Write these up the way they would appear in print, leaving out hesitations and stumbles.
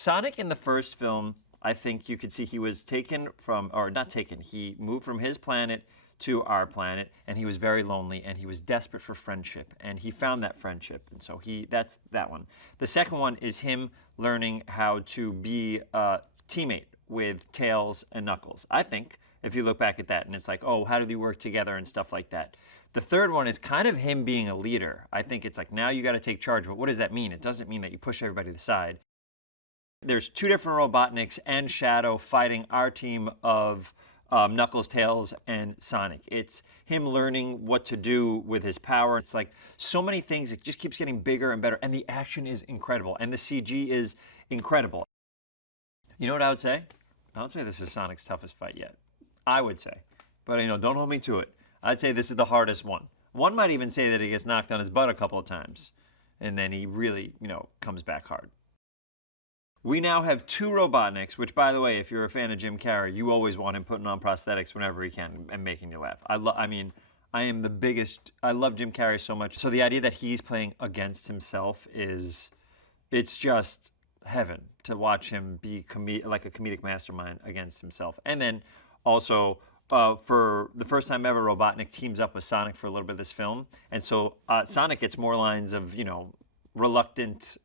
Sonic in the first film, I think you could see he was taken from, or not taken, he moved from his planet to our planet, and he was very lonely, and he was desperate for friendship, and he found that friendship, and so that's that one. The second one is him learning how to be a teammate with Tails and Knuckles. I think, if you look back at that, and it's like, oh, how do they work together and stuff like that. The third one is kind of him being a leader. I think it's like, now you got to take charge, but what does that mean? It doesn't mean that you push everybody to the side. There's two different Robotniks and Shadow fighting our team of Knuckles, Tails, and Sonic. It's him learning what to do with his power. It's like so many things. It just keeps getting bigger and better, and the action is incredible, and the CG is incredible. You know what I would say? I would say this is Sonic's toughest fight yet. I would say. But, don't hold me to it. I'd say this is the hardest one. One might even say that he gets knocked on his butt a couple of times, and then he really, comes back hard. We now have two Robotniks, which, by the way, if you're a fan of Jim Carrey, you always want him putting on prosthetics whenever he can and making you laugh. I am the biggest, I love Jim Carrey so much. So the idea that he's playing against himself it's just heaven to watch him be like a comedic mastermind against himself. And then also, for the first time ever, Robotnik teams up with Sonic for a little bit of this film. And so Sonic gets more lines of, reluctant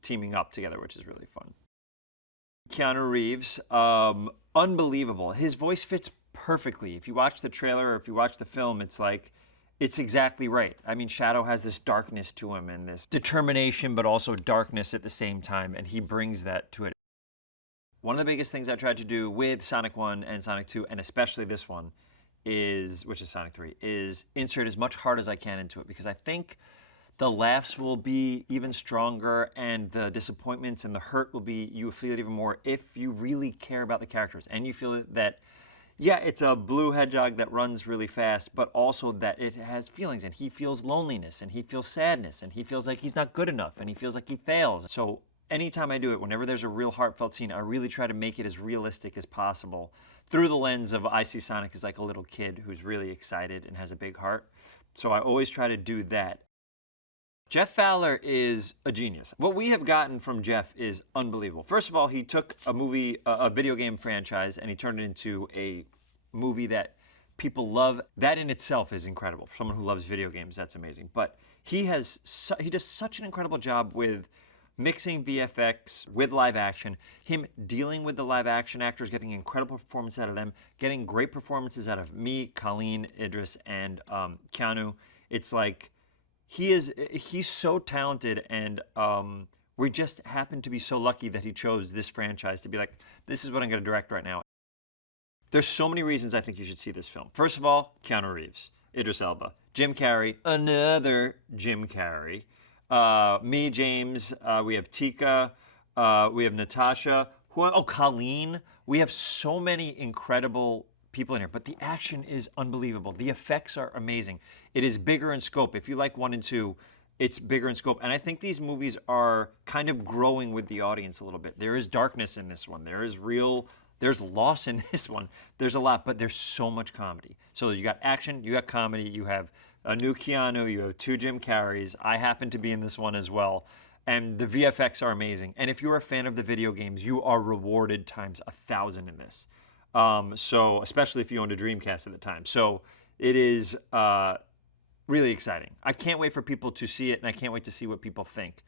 teaming up together, which is really fun. Keanu Reeves, unbelievable. His voice fits perfectly. If you watch the trailer or if you watch the film, it's like, it's exactly right. I mean, Shadow has this darkness to him and this determination, but also darkness at the same time, and he brings that to it. One of the biggest things I tried to do with Sonic 1 and Sonic 2, and especially this one, which is Sonic 3, is insert as much heart as I can into it, because I think the laughs will be even stronger, and the disappointments and the hurt you'll feel it even more if you really care about the characters, and you feel that, yeah, it's a blue hedgehog that runs really fast, but also that it has feelings, and he feels loneliness, and he feels sadness, and he feels like he's not good enough, and he feels like he fails. So anytime I do it, whenever there's a real heartfelt scene, I really try to make it as realistic as possible through the lens of I see Sonic as like a little kid who's really excited and has a big heart. So I always try to do that. Jeff Fowler is a genius. What we have gotten from Jeff is unbelievable. First of all, he took a video game franchise, and he turned it into a movie that people love. That in itself is incredible. For someone who loves video games, that's amazing. But he does such an incredible job with mixing VFX with live action, him dealing with the live action actors, getting incredible performance out of them, getting great performances out of me, Colleen, Idris, and Keanu. It's like, he's so talented, and we just happen to be so lucky that he chose this franchise to be like, this is what I'm going to direct right now. There's so many reasons I think you should see this film. First of all, Keanu Reeves, Idris Elba, Jim Carrey, another Jim Carrey, me, James, we have Tika, we have Natasha, Colleen. We have so many incredible people in here, but the action is unbelievable. The effects are amazing. It is bigger in scope. If you like 1 and 2, it's bigger in scope. And I think these movies are kind of growing with the audience a little bit. There is darkness in this one. There's loss in this one. There's a lot, but there's so much comedy. So you got action, you got comedy, you have a new Keanu, you have 2 Jim Carreys. I happen to be in this one as well. And the VFX are amazing. And if you're a fan of the video games, you are rewarded times 1,000 in this. So especially if you owned a Dreamcast at the time. So it is really exciting. I can't wait for people to see it, and I can't wait to see what people think.